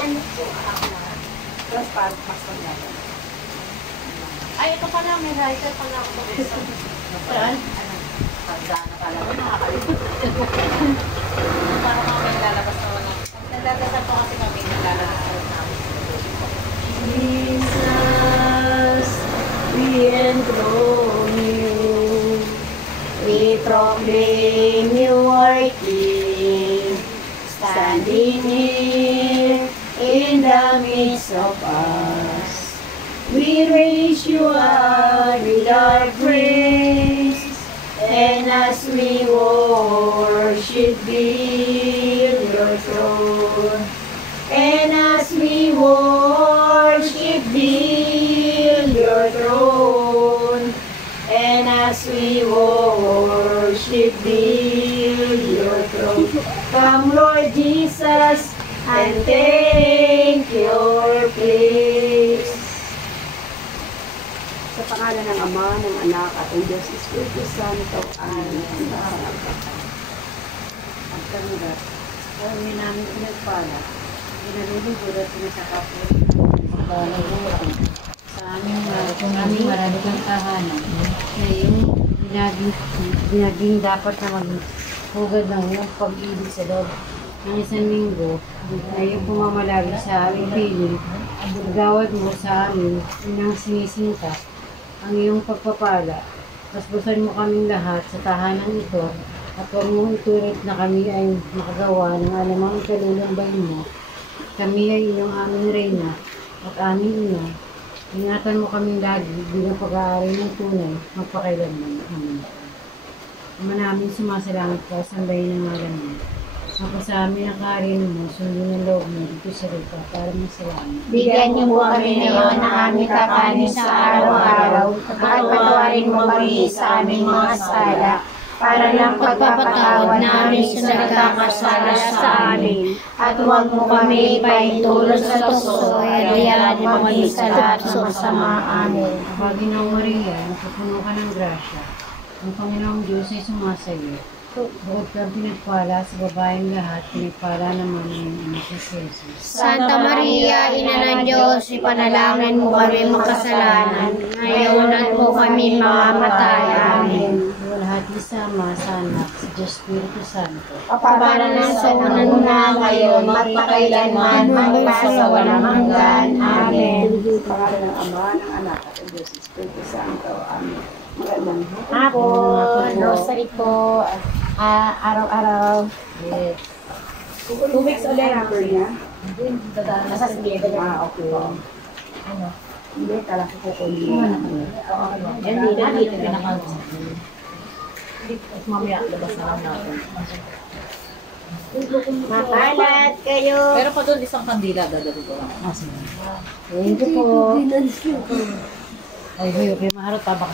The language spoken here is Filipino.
Ano po? Transparent max na. Ay, ito pala. May writer pala ako. Saan? Tanda na pala. Nakakalimut. Parang kami lalabas na wala. Nagdadasan po kasi kami lalabas na wala. Jesus, we enthrone you. We proclaim you are King, standing here in the midst of us. We raise you up with our praise, and as we worship, build your throne. And as we worship, build your throne. And as we worship, build your throne. Come, Lord Jesus, and take your place. Sa pangalan ng Ama, ng Anak, at ng Diyos Espiritu Santo. Amen. Ang kamulat, kami namin pinagpala, pinalulugod at pinasakapon sa aming marami kang tahanan na yung ginaging dapat na maghugad ng iyong pag-ibig sa loob ng isang linggo na iyong pumamalagi sa aming piling. Gawad mo sa amin inang sinisinta ang iyong pagpapala. Pasbusan mo kaming lahat sa tahanan ito at huwag mong iturit na kami ay makagawa ng alamang ikalulumbay mo. Kami ay iyong aming reyna at aming ina. Ingatan mo kaming lagi bilang pag-aari ng tunay, magpakailanman. Amen. Ama namin sumasalangit ka, sambahin ng ngalan mo. Ako sa amin ang kaharian mo, sundin ang loob mo dito sa lupa para masalamat. Bigyan niyo po kami ngayon ng aming kakanin sa araw-araw at patawarin mo kami sa aming mga sala para ng pagpapatawad namin sa nagkakasala sa amin. At huwag mo kami ipaintulot sa tukso at diyan mo kami sa lahat ng masama. Amen. Panginoong Maria, napupuno ka ng grasya. Ang Panginoong Diyos ay sumasayo. Bukod kang pinagpala sa babaeng lahat, pinagpala naman ng anak ni Jesus. Santa Maria, Ina ng Diyos, ipanalangin mo kami makasalanan. Ngayon at po kami mamamatay. Amen. Lahat isama sa anak, sa Diyos Espiritu Santo. Para na sa unang ngayon, magpakailanman, magpasa walang hanggan. Amen. Sa pangalan ng Ama, ng Anak, at ng Diyos Espiritu Santo. Amen. Magandang Hapon, rosary po, araw-araw. Yes. 2 weeks ulit number niya? Nasa sige, Okay. ano? Hindi, kala ko kukunin. Hindi na, dito pinakal. Mamaya, labas na lang natin. Mapalat kayo. Pero pa doon isang kandila, dadali ko lang. Thank you po. Ay, okay, maharot tabak